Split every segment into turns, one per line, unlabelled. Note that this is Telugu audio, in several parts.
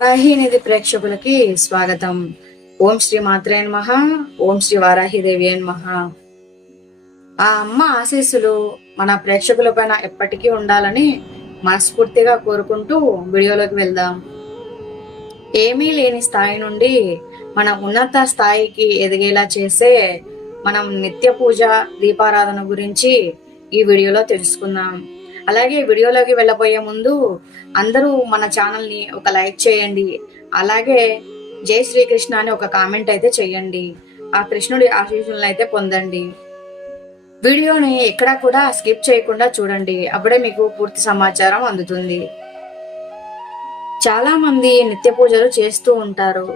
వారాహినిధి ప్రేక్షకులకి స్వాగతం. ఓం శ్రీ మాత్రే మహా ఓం శ్రీ వారాహిదేవి మహా ఆ అమ్మ ఆశీస్సులు మన ప్రేక్షకుల పైన ఎప్పటికీ ఉండాలని మనస్ఫూర్తిగా కోరుకుంటూ వీడియోలోకి వెళ్దాం. ఏమీ లేని స్థాయి నుండి మన ఉన్నత స్థాయికి ఎదిగేలా చేసే మనం నిత్య పూజ దీపారాధన గురించి ఈ వీడియోలో తెలుసుకుందాం. అలాగే వీడియోలోకి వెళ్ళబోయే ముందు అందరూ మన ఛానల్ని ఒక లైక్ చేయండి. అలాగే జై శ్రీకృష్ణ అని ఒక కామెంట్ అయితే చేయండి ఆ కృష్ణుడి ఆశీస్సులను అయితే పొందండి. వీడియోని ఎక్కడా కూడా స్కిప్ చేయకుండా చూడండి. అప్పుడే మీకు పూర్తి సమాచారం అందుతుంది. చాలామంది నిత్య పూజలు చేస్తూ ఉంటారు.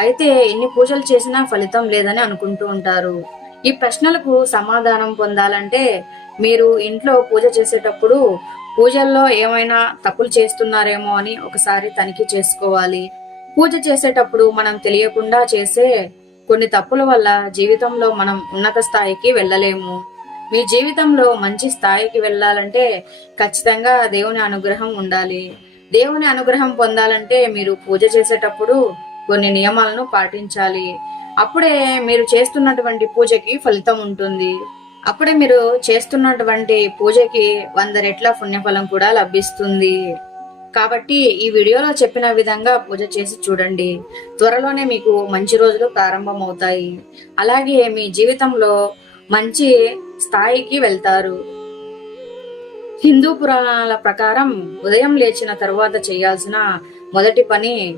అయితే ఎన్ని పూజలు చేసినా ఫలితం లేదని అనుకుంటూ ఉంటారు. ఈ ప్రశ్నలకు సమాధానం పొందాలంటే మీరు ఇంట్లో పూజ చేసేటప్పుడు పూజల్లో ఏమైనా తప్పులు చేస్తున్నారేమో అని ఒకసారి తనిఖీ చేసుకోవాలి. పూజ చేసేటప్పుడు మనం తెలియకుండా చేసే కొన్ని తప్పుల వల్ల జీవితంలో మనం ఉన్నత స్థాయికి వెళ్ళలేము. మీ జీవితంలో మంచి స్థాయికి వెళ్ళాలంటే ఖచ్చితంగా దేవుని అనుగ్రహం ఉండాలి. దేవుని అనుగ్రహం పొందాలంటే మీరు పూజ చేసేటప్పుడు కొన్ని నియమాలను పాటించాలి. అప్పుడే మీరు చేస్తున్నటువంటి పూజకి ఫలితం ఉంటుంది. అప్పుడే మీరు చేస్తున్నటువంటి పూజకి వంద రెట్ల పుణ్యఫలం కూడా లభిస్తుంది. కాబట్టి ఈ వీడియోలో చెప్పిన విధంగా పూజ చేసి చూడండి. త్వరలోనే మీకు మంచి రోజులు ప్రారంభమవుతాయి. అలాగే మీ జీవితంలో మంచి స్థాయికి వెళ్తారు. హిందూ పురాణాల ప్రకారం ఉదయం లేచిన తరువాత చేయాల్సిన మొదటి పని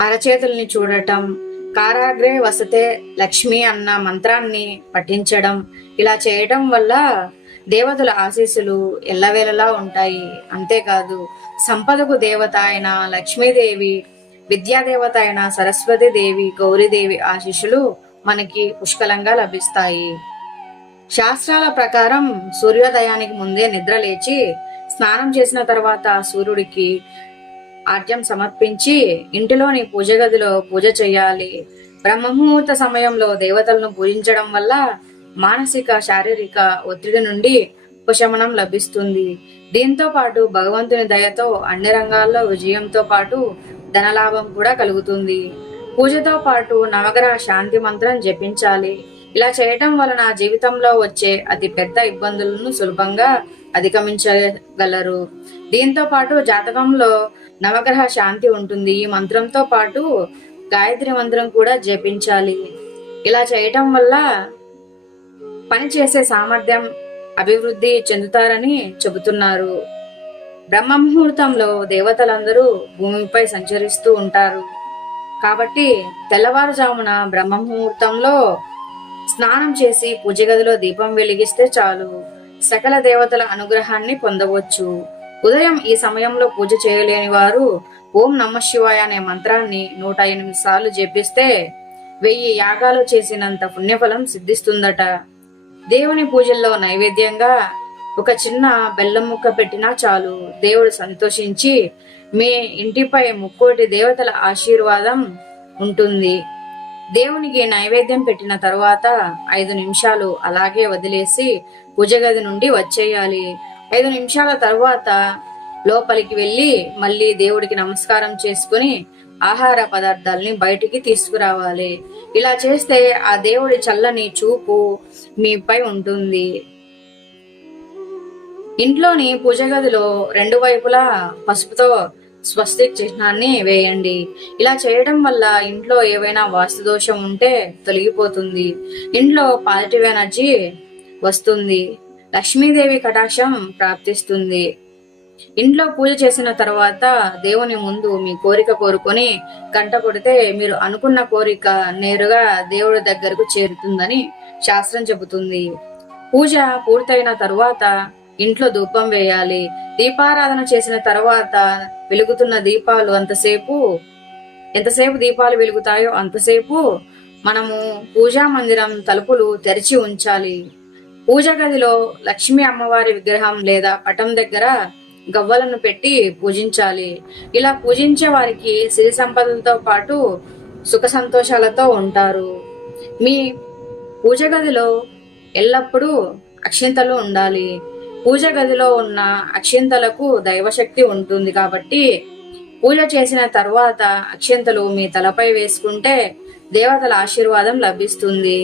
అరచేతుల్ని చూడటం కారాగ్రే వసతే లక్ష్మి అన్న మంత్రాన్ని పఠించడం. ఇలా చేయడం వల్ల దేవతల ఆశీస్సులు ఎల్లవేళలా ఉంటాయి. అంతేకాదు సంపదకు దేవత అయిన లక్ష్మీదేవి విద్యాదేవత అయిన సరస్వతి దేవి గౌరీదేవి ఆశీస్సులు మనకి పుష్కలంగా లభిస్తాయి. శాస్త్రాల ప్రకారం సూర్యోదయానికి ముందే నిద్ర లేచి స్నానం చేసిన తర్వాత సూర్యుడికి ఆర్జ్యం సమర్పించి ఇంటిలోని పూజ గదిలో పూజ చేయాలి. బ్రహ్మముహూర్త సమయంలో దేవతలను పూజించడం వల్ల మానసిక శారీరక ఒత్తిడి నుండి ఉపశమనం లభిస్తుంది. దీంతో పాటు భగవంతుని దయతో అన్ని రంగాల్లో విజయంతో పాటు ధనలాభం కూడా కలుగుతుంది. పూజతో పాటు నవగ్రహ శాంతి మంత్రం జపించాలి. ఇలా చేయటం వలన జీవితంలో వచ్చే అతి పెద్ద ఇబ్బందులను సులభంగా అధిగమించగలరు. దీంతో పాటు జాతకంలో నవగ్రహ శాంతి ఉంటుంది. ఈ మంత్రంతో పాటు గాయత్రి మంత్రం కూడా జపించాలి. ఇలా చేయటం వల్ల పని చేసే సామర్థ్యం అభివృద్ధి చెందుతారని చెబుతున్నారు. బ్రహ్మ ముహూర్తంలో దేవతలందరూ భూమిపై సంచరిస్తూ ఉంటారు. కాబట్టి తెల్లవారుజామున బ్రహ్మ ముహూర్తంలో స్నానం చేసి పూజ గదిలో దీపం వెలిగిస్తే చాలు. సకల దేవతల అనుగ్రహాన్ని పొందవచ్చు. ఉదయం ఈ సమయంలో పూజ చేయలేని వారు ఓం నమ శివాయ అనే మంత్రాన్ని నూట ఎనిమిది సార్లు జపిస్తే వెయ్యి యాగాలు చేసినంత పుణ్యఫలం సిద్ధిస్తుందట. దేవుని పూజల్లో నైవేద్యంగా ఒక చిన్న బెల్లం ముక్క పెట్టినా చాలు. దేవుడు సంతోషించి మీ ఇంటిపై ముక్కోటి దేవతల ఆశీర్వాదం ఉంటుంది. దేవునికి నైవేద్యం పెట్టిన తరువాత ఐదు నిమిషాలు అలాగే వదిలేసి పూజ గది నుండి వచ్చేయాలి. ఐదు నిమిషాల తర్వాత లోపలికి వెళ్ళి మళ్ళీ దేవుడికి నమస్కారం చేసుకుని ఆహార పదార్థాలని బయటికి తీసుకురావాలి. ఇలా చేస్తే ఆ దేవుడి చల్లని చూపు మీపై ఉంటుంది. ఇంట్లోని పూజ గదిలో రెండు వైపులా పసుపుతో స్వస్తిక్ చిహ్నాన్ని వేయండి. ఇలా చేయడం వల్ల ఇంట్లో ఏవైనా వాస్తు దోషం ఉంటే తొలగిపోతుంది. ఇంట్లో పాజిటివ్ ఎనర్జీ వస్తుంది. లక్ష్మీదేవి కటాక్షం ప్రాప్తిస్తుంది. ఇంట్లో పూజ చేసిన తర్వాత దేవుని ముందు మీ కోరిక కోరుకొని గంట కొడితే మీరు అనుకున్న కోరిక నేరుగా దేవుడి దగ్గరకు చేరుతుందని శాస్త్రం చెబుతుంది. పూజ పూర్తయిన తర్వాత ఇంట్లో ధూపం వేయాలి. దీపారాధన చేసిన తర్వాత వెలుగుతున్న దీపాలు అంతసేపు ఎంతసేపు దీపాలు వెలుగుతాయో అంతసేపు మనము పూజా మందిరం తలుపులు తెరిచి ఉంచాలి. పూజ గదిలో లక్ష్మీ అమ్మవారి విగ్రహం లేదా పటం దగ్గర గవ్వలను పెట్టి పూజించాలి. ఇలా పూజించే వారికి సిరి సంపదలతో పాటు సుఖ సంతోషాలతో ఉంటారు. మీ పూజ గదిలో ఎల్లప్పుడూ అక్షింతలు ఉండాలి. పూజ గదిలో ఉన్న అక్షింతలకు దైవశక్తి ఉంటుంది కాబట్టి పూజ చేసిన తర్వాత అక్షంతలు మీ తలపై వేసుకుంటే దేవతల ఆశీర్వాదం లభిస్తుంది.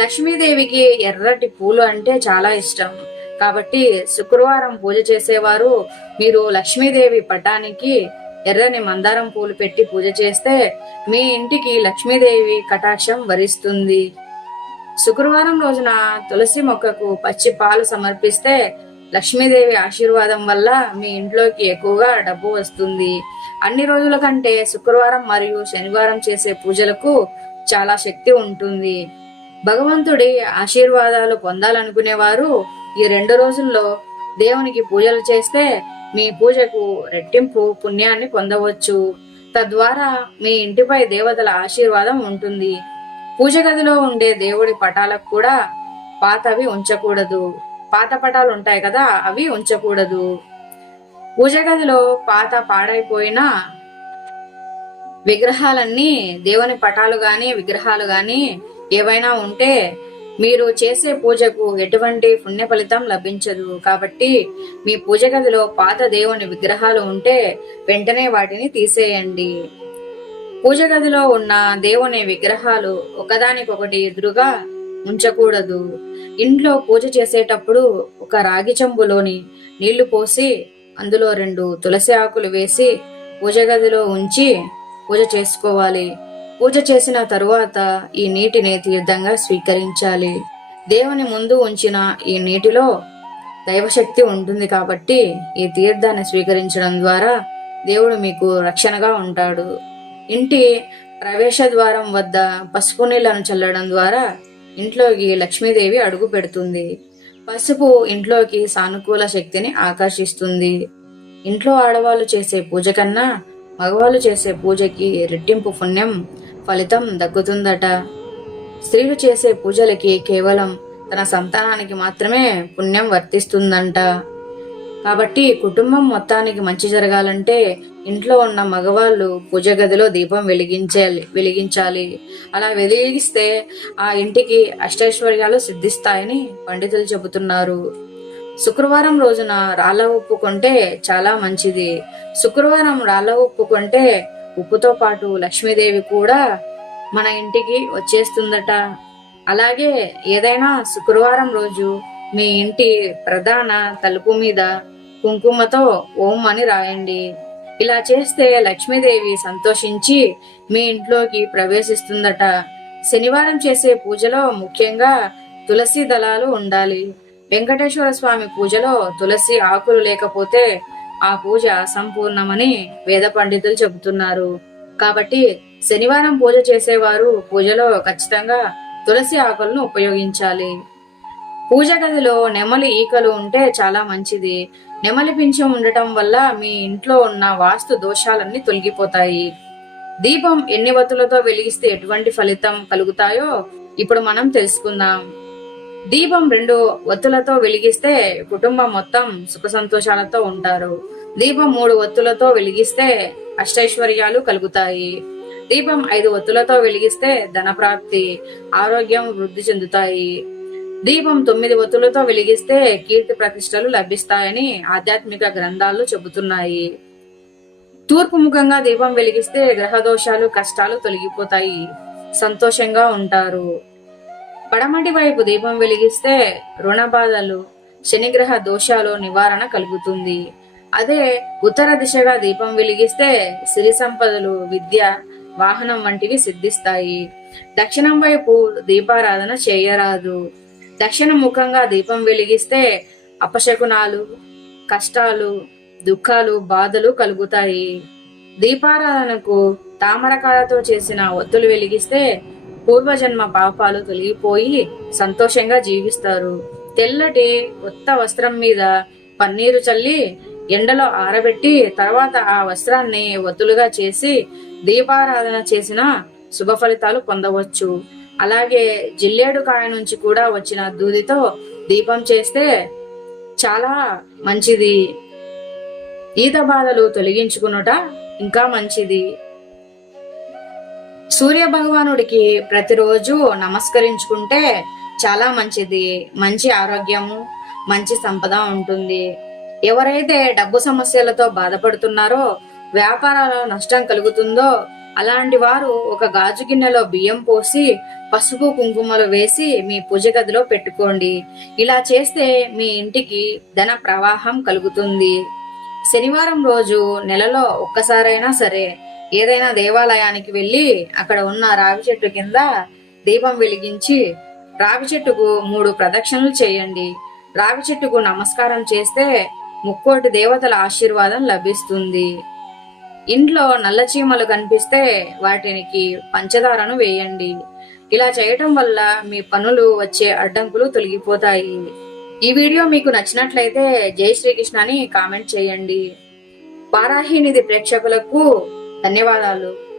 లక్ష్మీదేవికి ఎర్రటి పూలు అంటే చాలా ఇష్టం. కాబట్టి శుక్రవారం పూజ చేసేవారు మీరు లక్ష్మీదేవి పటానికి ఎర్రని మందారం పూలు పెట్టి పూజ చేస్తే మీ ఇంటికి లక్ష్మీదేవి కటాక్షం వరిస్తుంది. శుక్రవారం రోజున తులసి మొక్కకు పచ్చి పాలు సమర్పిస్తే లక్ష్మీదేవి ఆశీర్వాదం వల్ల మీ ఇంట్లోకి ఎక్కువగా డబ్బు వస్తుంది. అన్ని రోజుల కంటే శుక్రవారం మరియు శనివారం చేసే పూజలకు చాలా శక్తి ఉంటుంది. భగవంతుడి ఆశీర్వాదాలు పొందాలనుకునేవారు ఈ రెండు రోజుల్లో దేవునికి పూజలు చేస్తే మీ పూజకు రెట్టింపు పుణ్యాన్ని పొందవచ్చు. తద్వారా మీ ఇంటిపై దేవతల ఆశీర్వాదం ఉంటుంది. పూజ గదిలో ఉండే దేవుడి పటాలకు కూడా పాతవి ఉంచకూడదు. పాత పటాలు ఉంటాయి కదా అవి ఉంచకూడదు. పూజ గదిలో పాత పాడైపోయిన విగ్రహాలన్నీ దేవుని పటాలు గాని విగ్రహాలు గాని ఏవైనా ఉంటే మీరు చేసే పూజకు ఎటువంటి పుణ్య ఫలితం లభించదు. కాబట్టి మీ పూజ గదిలో పాత దేవుని విగ్రహాలు ఉంటే వెంటనే వాటిని తీసేయండి. పూజ గదిలో ఉన్న దేవుని విగ్రహాలు ఒకదానికొకటి ఎదురుగా ఉంచకూడదు. ఇంట్లో పూజ చేసేటప్పుడు ఒక రాగి చెంబులోని నీళ్ళు పోసి అందులో రెండు తులసి ఆకులు వేసి పూజ గదిలో ఉంచి పూజ చేసుకోవాలి. పూజ చేసిన తరువాత ఈ నీటిని తీర్థంగా స్వీకరించాలి. దేవుని ముందు ఉంచిన ఈ నీటిలో దైవశక్తి ఉంటుంది కాబట్టి ఈ తీర్థాన్ని స్వీకరించడం ద్వారా దేవుడు మీకు రక్షణగా ఉంటాడు. ఇంటి ప్రవేశ ద్వారం వద్ద పసుపు నీళ్ళను చల్లడం ద్వారా ఇంట్లోకి లక్ష్మీదేవి అడుగు పెడుతుంది. పసుపు ఇంట్లోకి సానుకూల శక్తిని ఆకర్షిస్తుంది. ఇంట్లో ఆడవాళ్ళు చేసే పూజ కన్నా మగవాళ్ళు చేసే పూజకి రెట్టింపు పుణ్యం ఫలితం దక్కుతుందట. స్త్రీలు చేసే పూజలకి కేవలం తన సంతానానికి మాత్రమే పుణ్యం వర్తిస్తుందంట. కాబట్టి కుటుంబం మొత్తానికి మంచి జరగాలంటే ఇంట్లో ఉన్న మగవాళ్ళు పూజ గదిలో దీపం వెలిగించాలి వెలిగించాలి. అలా వెలిగిస్తే ఆ ఇంటికి అష్టైశ్వర్యాలు సిద్ధిస్తాయని పండితులు చెబుతున్నారు. శుక్రవారం రోజున రాళ్ళ ఉప్పు కొంటే చాలా మంచిది. శుక్రవారం రాళ్ళ ఉప్పు కొంటే ఉప్పుతో పాటు లక్ష్మీదేవి కూడా మన ఇంటికి వచ్చేస్తుందట. అలాగే ఏదైనా శుక్రవారం రోజు మీ ఇంటి ప్రధాన తలుపు మీద కుంకుమతో ఓం అని రాయండి. ఇలా చేస్తే లక్ష్మీదేవి సంతోషించి మీ ఇంట్లోకి ప్రవేశిస్తుందట. శనివారం చేసే పూజలో ముఖ్యంగా తులసి దళాలు ఉండాలి. వెంకటేశ్వర స్వామి పూజలో తులసి ఆకులు లేకపోతే ఆ పూజ అసంపూర్ణమని వేద పండితులు చెబుతున్నారు. కాబట్టి శనివారం పూజ చేసేవారు పూజలో ఖచ్చితంగా తులసి ఆకులను ఉపయోగించాలి. పూజ గదిలో నెమలి ఈకలు ఉంటే చాలా మంచిది. నెమలి పింఛం ఉండటం వల్ల మీ ఇంట్లో ఉన్న వాస్తు దోషాలన్నీ తొలగిపోతాయి. దీపం ఎన్ని వత్తులతో వెలిగిస్తే ఎటువంటి ఫలితం కలుగుతాయో ఇప్పుడు మనం తెలుసుకుందాం. దీపం రెండు ఒత్తులతో వెలిగిస్తే కుటుంబం మొత్తం సుఖ సంతోషాలతో ఉంటారు. దీపం మూడు ఒత్తులతో వెలిగిస్తే అష్టైశ్వర్యాలు కలుగుతాయి. దీపం ఐదు ఒత్తులతో వెలిగిస్తే ధనప్రాప్తి ఆరోగ్యం వృద్ధి చెందుతాయి. దీపం తొమ్మిది ఒత్తులతో వెలిగిస్తే కీర్తి ప్రతిష్టలు లభిస్తాయని ఆధ్యాత్మిక గ్రంథాలు చెబుతున్నాయి. తూర్పు ముఖంగా దీపం వెలిగిస్తే గ్రహ దోషాలు కష్టాలు తొలగిపోతాయి. సంతోషంగా ఉంటారు. పడమటి వైపు దీపం వెలిగిస్తే రుణ బాధలు శనిగ్రహ దోషాలు నివారణ కలుగుతుంది. అదే ఉత్తర దిశగా దీపం వెలిగిస్తే సిరి సంపదలు విద్య వాహనం వంటివి సిద్ధిస్తాయి. దక్షిణం వైపు దీపారాధన చేయరాదు. దక్షిణ ముఖంగా దీపం వెలిగిస్తే అపశకునాలు కష్టాలు దుఃఖాలు బాధలు కలుగుతాయి. దీపారాధనకు తామరకాయతో చేసిన ఒత్తులు వెలిగిస్తే పూర్వజన్మ పాపాలు తొలగిపోయి సంతోషంగా జీవిస్తారు. తెల్లటి కొత్త వస్త్రం మీద పన్నీరు చల్లి ఎండలో ఆరబెట్టి తర్వాత ఆ వస్త్రాన్ని ఒత్తులుగా చేసి దీపారాధన చేసిన శుభ ఫలితాలు పొందవచ్చు. అలాగే జిల్లేడుకాయ నుంచి కూడా వచ్చిన దూదితో దీపం చేస్తే చాలా మంచిది. ఈత బాధలు తొలగించుకునుట ఇంకా మంచిది. సూర్య భగవానుడికి ప్రతిరోజు నమస్కరించుకుంటే చాలా మంచిది. మంచి ఆరోగ్యము మంచి సంపద ఉంటుంది. ఎవరైతే డబ్బు సమస్యలతో బాధపడుతున్నారో వ్యాపారాల నష్టం కలుగుతుందో అలాంటి వారు ఒక గాజు గిన్నెలో బియ్యం పోసి పసుపు కుంకుమలు వేసి మీ పూజ గదిలో పెట్టుకోండి. ఇలా చేస్తే మీ ఇంటికి ధన ప్రవాహం కలుగుతుంది. శనివారం రోజు నెలలో ఒక్కసారైనా సరే ఏదైనా దేవాలయానికి వెళ్ళి అక్కడ ఉన్న రావి చెట్టు కింద దీపం వెలిగించి రావి చెట్టుకు మూడు ప్రదక్షిణలు చేయండి. రావి చెట్టుకు నమస్కారం చేస్తే ముక్కోటి దేవతల ఆశీర్వాదం లభిస్తుంది. ఇంట్లో నల్ల చీమలు కనిపిస్తే వాటికి పంచదారను వేయండి. ఇలా చేయటం వల్ల మీ పనులు వచ్చే అడ్డంకులు తొలగిపోతాయి. ఈ వీడియో మీకు నచ్చినట్లయితే జై శ్రీకృష్ణ అని కామెంట్ చేయండి. వారాహినిధి ప్రేక్షకులకు ధన్యవాదాలు.